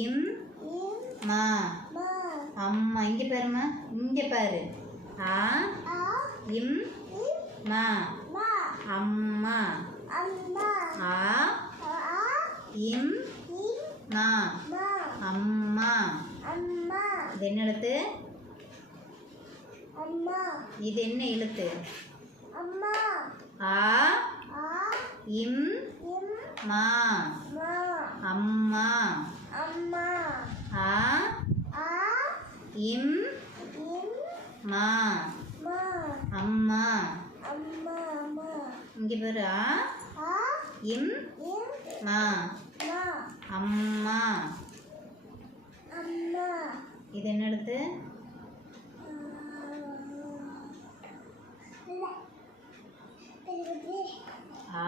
இம் மா அம்மா. இங்கே பாருமா, இங்கே பாரு. ஆ இம் மா அம்மா. ஆ இம் மா அம்மா. இது என்ன எழுத்து? இது என்ன எழுத்து? ஆ இம் மா அம்மா. ஆ இம் மா அம்மா. இங்கே பாரு. ஆ இம் மா அம்மா. இது என்ன எழுத்து? ஆ